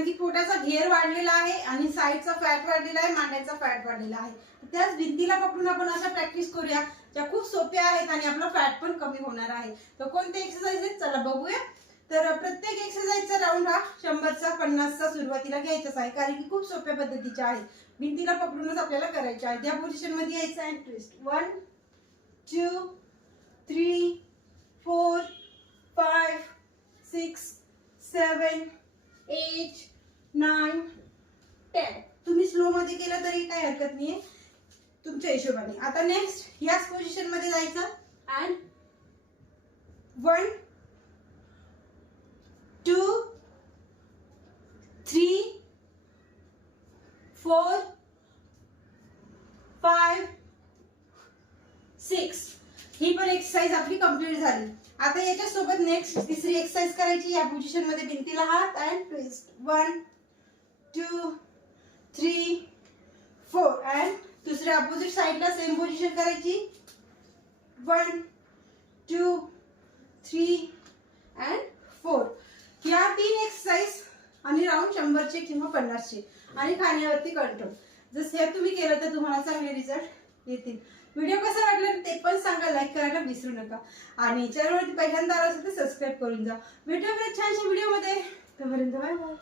कारण की पोटाचा घेर वाढलेला आहे आणि साईडचा फॅट वाढलेला आहे, मांड्याचा फॅट वाढलेला आहे. त्याच भिंतीला पकडून आपण अशा प्रॅक्टिस करूया ज्या खूप सोप्या आहेत आणि आपला फॅट पण कमी होणार आहे. तर कोणते एक्सरसाइज आहेत चला बघूया. तर प्रत्येक एक्सरसाइजचा राऊंड हा 100चा 50चा सुरुवातीला घ्यायचाच आहे, कारण की खूप सोप्या पद्धतीच्या आहेत. भिंतीला पकडूनच आपल्याला करायचे आहे. त्या पोझिशन मध्ये यायचं आहे. ट्विस्ट 1 2 3 4 5 6 7 8 9 10. तुम्ही स्लो मध्ये केलं तरी काही हरकत नाहीये तुमच्या हिशोबाने. आता नेक्स्ट याच पोझिशन मध्ये जायचं अँड 1 2 3 4 5 6. ही पण एक्सरसाइज आपली कंप्लीट झाली. आता याच्या सोबत नेक्स्ट तिसरी एक्सरसाइज करायची. या पोझिशन मध्ये भिंतीला हात अँड ट्विस्ट 1 2 3 4 अँड दुसऱ्या अपोजिट साइडला सेम पोझिशन करायची 1 2 3 अँड 4. या 3 एक्सरसाइज आणि राऊंड 100चे किंवा 50चे आणि खाण्यावरती कंट्रोल. जर हे तुम्ही केलं तर तुम्हाला चांगले रिझल्ट येतील. व्हिडिओ कसा वाटला ते पण सांगा, लाईक करायला विसरू नका आणि चॅनलवरती पहिल्यांदा आला असेल तर सबस्क्राईब करून जा. भेटूया छानशा व्हिडिओ मध्ये. तोपर्यंत बाय बाय.